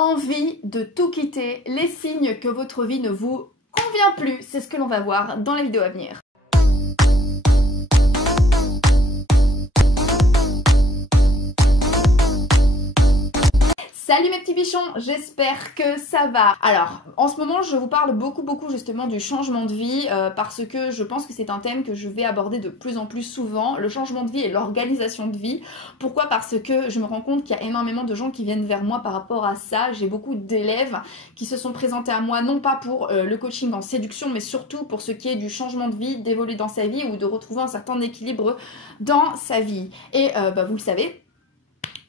envie de tout quitter, les signes que votre vie ne vous convient plus, c'est ce que l'on va voir dans la vidéo à venir. Salut mes petits bichons, j'espère que ça va. Alors, en ce moment, je vous parle beaucoup justement du changement de vie parce que je pense que c'est un thème que je vais aborder de plus en plus souvent, le changement de vie et l'organisation de vie. Pourquoi? Parce que je me rends compte qu'il y a énormément de gens qui viennent vers moi par rapport à ça. J'ai beaucoup d'élèves qui se sont présentés à moi, non pas pour le coaching en séduction, mais surtout pour ce qui est du changement de vie, d'évoluer dans sa vie ou de retrouver un certain équilibre dans sa vie. Et vous le savez,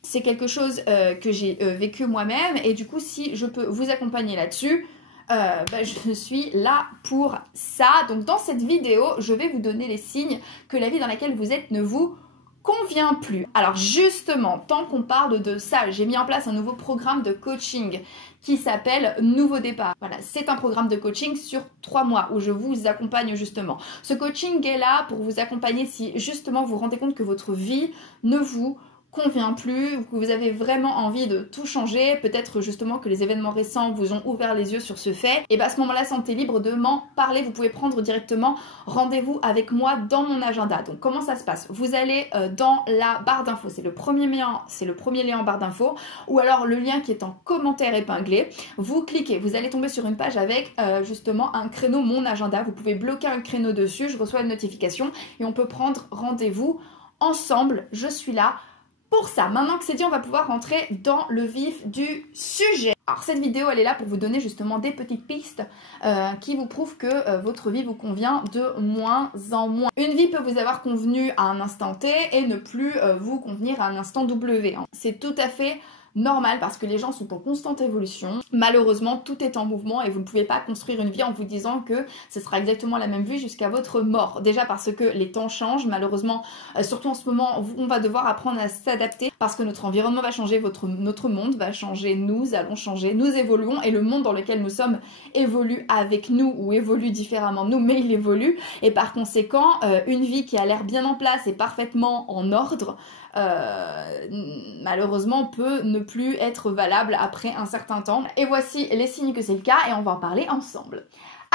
c'est quelque chose que j'ai vécu moi-même et du coup si je peux vous accompagner là-dessus, je suis là pour ça. Donc dans cette vidéo, je vais vous donner les signes que la vie dans laquelle vous êtes ne vous convient plus. Alors justement, tant qu'on parle de ça, j'ai mis en place un nouveau programme de coaching qui s'appelle Nouveau Départ. Voilà, c'est un programme de coaching sur 3 mois où je vous accompagne justement. Ce coaching est là pour vous accompagner si justement vous vous rendez compte que votre vie ne vous convient plus, que vous avez vraiment envie de tout changer, peut-être justement que les événements récents vous ont ouvert les yeux sur ce fait, et à ce moment-là, sentez libre de m'en parler. Vous pouvez prendre directement rendez-vous avec moi dans mon agenda. Donc comment ça se passe? Vous allez dans la barre d'infos, c'est le premier lien en barre d'infos, ou alors le lien qui est en commentaire épinglé. Vous cliquez, vous allez tomber sur une page avec justement un créneau mon agenda. Vous pouvez bloquer un créneau dessus, je reçois une notification et on peut prendre rendez-vous ensemble. Je suis là pour ça. Maintenant que c'est dit, on va pouvoir rentrer dans le vif du sujet. Alors cette vidéo, elle est là pour vous donner justement des petites pistes qui vous prouvent que votre vie vous convient de moins en moins. Une vie peut vous avoir convenu à un instant T et ne plus vous convenir à un instant W. C'est tout à fait normal parce que les gens sont en constante évolution. Malheureusement, tout est en mouvement et vous ne pouvez pas construire une vie en vous disant que ce sera exactement la même vie jusqu'à votre mort. Déjà parce que les temps changent, malheureusement, surtout en ce moment, on va devoir apprendre à s'adapter parce que notre environnement va changer, notre monde va changer, nous allons changer, nous évoluons et le monde dans lequel nous sommes évolue avec nous ou évolue différemment de nous, mais il évolue et par conséquent, une vie qui a l'air bien en place et parfaitement en ordre, malheureusement peut ne plus être valable après un certain temps. Et voici les signes que c'est le cas et on va en parler ensemble.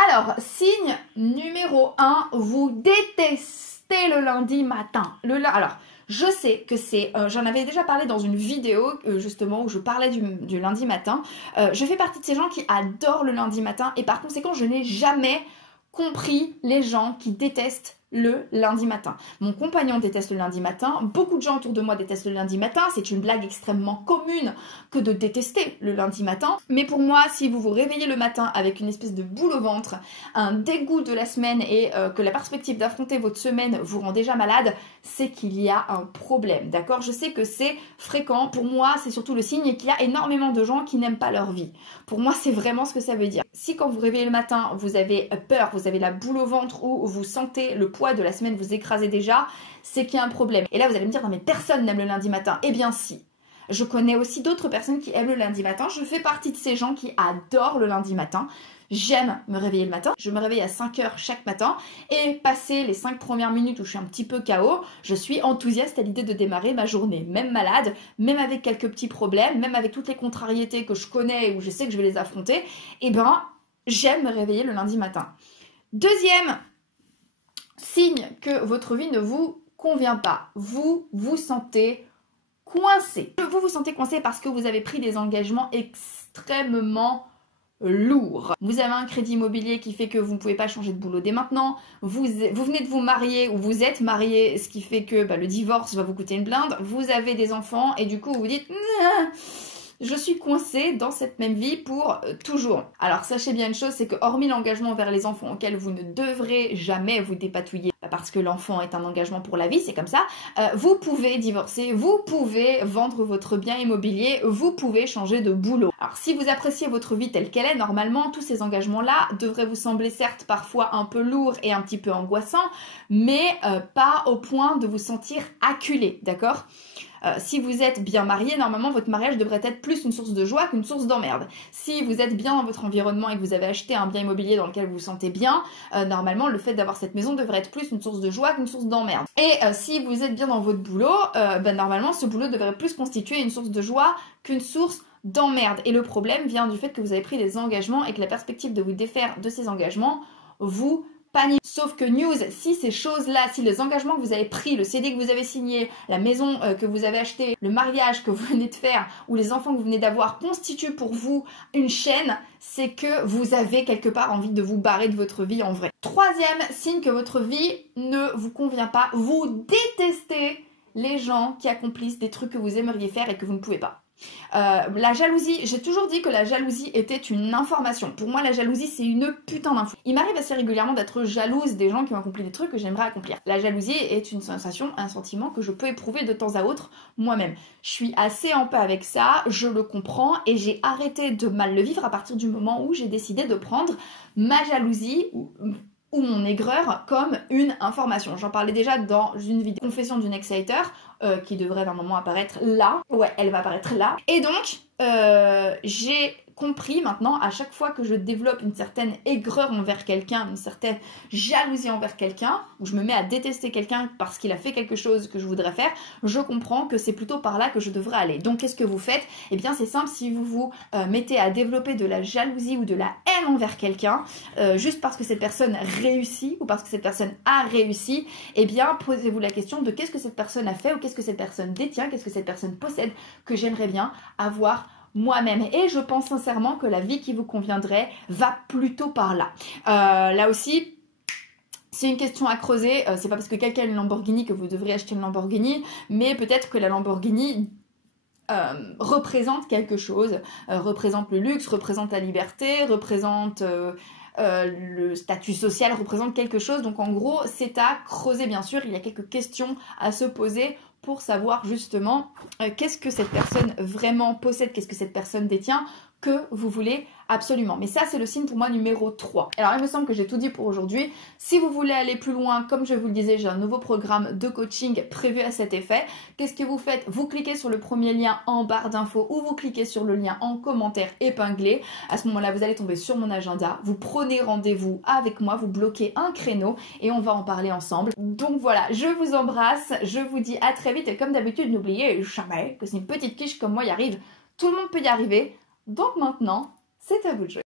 Alors, signe numéro 1, vous détestez le lundi matin. Alors, je sais que c'est, j'en avais déjà parlé dans une vidéo justement où je parlais du lundi matin. Je fais partie de ces gens qui adorent le lundi matin et par conséquent je n'ai jamais compris les gens qui détestent le lundi matin. Mon compagnon déteste le lundi matin, beaucoup de gens autour de moi détestent le lundi matin, c'est une blague extrêmement commune que de détester le lundi matin, mais pour moi, si vous vous réveillez le matin avec une espèce de boule au ventre, un dégoût de la semaine et que la perspective d'affronter votre semaine vous rend déjà malade, c'est qu'il y a un problème, d'accord? Je sais que c'est fréquent, pour moi c'est surtout le signe qu'il y a énormément de gens qui n'aiment pas leur vie. Pour moi c'est vraiment ce que ça veut dire. Si quand vous réveillez le matin, vous avez peur, vous avez la boule au ventre ou vous sentez le poids de la semaine vous écraser déjà, c'est qu'il y a un problème. Et là vous allez me dire, non mais personne n'aime le lundi matin. Eh bien si. Je connais aussi d'autres personnes qui aiment le lundi matin. Je fais partie de ces gens qui adorent le lundi matin. J'aime me réveiller le matin. Je me réveille à 5 h chaque matin. Et passer les 5 premières minutes où je suis un petit peu KO, je suis enthousiaste à l'idée de démarrer ma journée. Même malade, même avec quelques petits problèmes, même avec toutes les contrariétés que je connais et où je sais que je vais les affronter, eh ben, j'aime me réveiller le lundi matin. Deuxième signe que votre vie ne vous convient pas. Vous vous sentez coincé. Vous vous sentez coincé parce que vous avez pris des engagements extrêmement lourd. Vous avez un crédit immobilier qui fait que vous ne pouvez pas changer de boulot dès maintenant. Vous venez de vous marier ou vous êtes marié, ce qui fait que le divorce va vous coûter une blinde. Vous avez des enfants et du coup vous vous dites je suis coincée dans cette même vie pour toujours. Alors sachez bien une chose, c'est que hormis l'engagement vers les enfants auquel vous ne devrez jamais vous dépatouiller parce que l'enfant est un engagement pour la vie, c'est comme ça, vous pouvez divorcer, vous pouvez vendre votre bien immobilier, vous pouvez changer de boulot. Alors si vous appréciez votre vie telle qu'elle est, normalement tous ces engagements-là devraient vous sembler certes parfois un peu lourds et un petit peu angoissants, mais pas au point de vous sentir acculé, d'accord ? Si vous êtes bien marié, normalement votre mariage devrait être plus une source de joie qu'une source d'emmerde. Si vous êtes bien dans votre environnement et que vous avez acheté un bien immobilier dans lequel vous vous sentez bien, normalement le fait d'avoir cette maison devrait être plus une source de joie qu'une source d'emmerde. Et si vous êtes bien dans votre boulot, normalement ce boulot devrait plus constituer une source de joie qu'une source d'emmerde. Et le problème vient du fait que vous avez pris des engagements et que la perspective de vous défaire de ces engagements vous panique. Sauf que news, si ces choses-là, si les engagements que vous avez pris, le CD que vous avez signé, la maison que vous avez achetée, le mariage que vous venez de faire ou les enfants que vous venez d'avoir constituent pour vous une chaîne, c'est que vous avez quelque part envie de vous barrer de votre vie en vrai. Troisième signe que votre vie ne vous convient pas, vous détestez les gens qui accomplissent des trucs que vous aimeriez faire et que vous ne pouvez pas. La jalousie, j'ai toujours dit que la jalousie était une information. Pour moi, la jalousie, c'est une putain d'info. Il m'arrive assez régulièrement d'être jalouse des gens qui ont accompli des trucs que j'aimerais accomplir. La jalousie est une sensation, un sentiment que je peux éprouver de temps à autre moi-même. Je suis assez en paix avec ça, je le comprends et j'ai arrêté de mal le vivre à partir du moment où j'ai décidé de prendre ma jalousie ou mon aigreur comme une information. J'en parlais déjà dans une vidéo confession d'une ex-hater qui devrait d'un moment apparaître là. Ouais, elle va apparaître là. Et donc, j'ai compris maintenant, à chaque fois que je développe une certaine aigreur envers quelqu'un, une certaine jalousie envers quelqu'un, où je me mets à détester quelqu'un parce qu'il a fait quelque chose que je voudrais faire, je comprends que c'est plutôt par là que je devrais aller. Donc qu'est-ce que vous faites? Eh bien c'est simple, si vous vous mettez à développer de la jalousie ou de la haine envers quelqu'un, juste parce que cette personne réussit ou parce que cette personne a réussi, eh bien posez-vous la question de qu'est-ce que cette personne a fait ou qu'est-ce que cette personne détient, qu'est-ce que cette personne possède que j'aimerais bien avoir moi-même. Et je pense sincèrement que la vie qui vous conviendrait va plutôt par là. Là aussi, c'est une question à creuser. C'est pas parce que quelqu'un a une Lamborghini que vous devriez acheter une Lamborghini, mais peut-être que la Lamborghini représente quelque chose, représente le luxe, représente la liberté, représente le statut social, représente quelque chose. Donc en gros, c'est à creuser bien sûr. Il y a quelques questions à se poser pour savoir justement qu'est-ce que cette personne vraiment possède, qu'est-ce que cette personne détient, que vous voulez absolument. Mais ça, c'est le signe pour moi numéro 3. Alors, il me semble que j'ai tout dit pour aujourd'hui. Si vous voulez aller plus loin, comme je vous le disais, j'ai un nouveau programme de coaching prévu à cet effet. Qu'est-ce que vous faites? Vous cliquez sur le premier lien en barre d'infos ou vous cliquez sur le lien en commentaire épinglé. À ce moment-là, vous allez tomber sur mon agenda. Vous prenez rendez-vous avec moi, vous bloquez un créneau et on va en parler ensemble. Donc voilà, je vous embrasse. Je vous dis à très vite et comme d'habitude, n'oubliez jamais que si une petite quiche comme moi y arrive, tout le monde peut y arriver. Donc maintenant, c'est à vous de jouer.